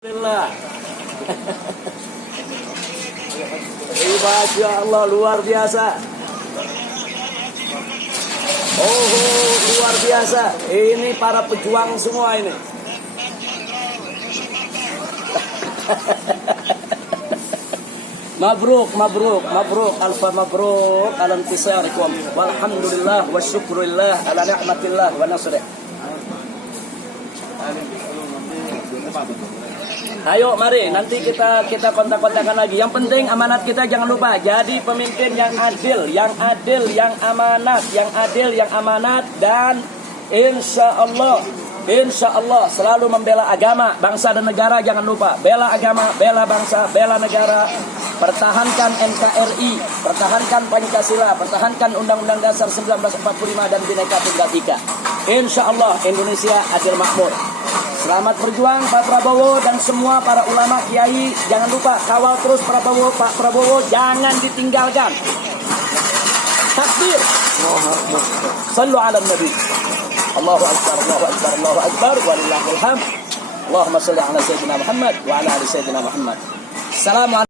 Alhamdulillah. Masya Allah, luar biasa. Oh, luar biasa. Ini para pejuang semua ini. Mabruk, mabruk, mabruk, alfa mabruk ala intisarikum. Walhamdulillah wa syukurillah ala ni'matillah wa nasrih. Ayo mari nanti kita kontak-kontakan lagi. Yang penting amanat kita jangan lupa. Jadi pemimpin yang adil, yang amanat, yang adil, yang amanat, dan insya Allah selalu membela agama, bangsa dan negara. Jangan lupa bela agama, bela bangsa, bela negara. Pertahankan NKRI, pertahankan Pancasila, pertahankan Undang-Undang Dasar 1945 dan Bhinneka Tunggal Ika. Insya Allah Indonesia adil makmur. Selamat berjuang Pak Prabowo dan semua para ulama kiai. Jangan lupa kawal terus Pak Prabowo jangan ditinggalkan. Takbir. Sallu ala nabi. Allahu akbar, Allahu akbar, Allahu akbar, walillahil hamd. Allahumma salli ala sayyidina Muhammad wa ala ali sayyidina Muhammad. Assalamualaikum.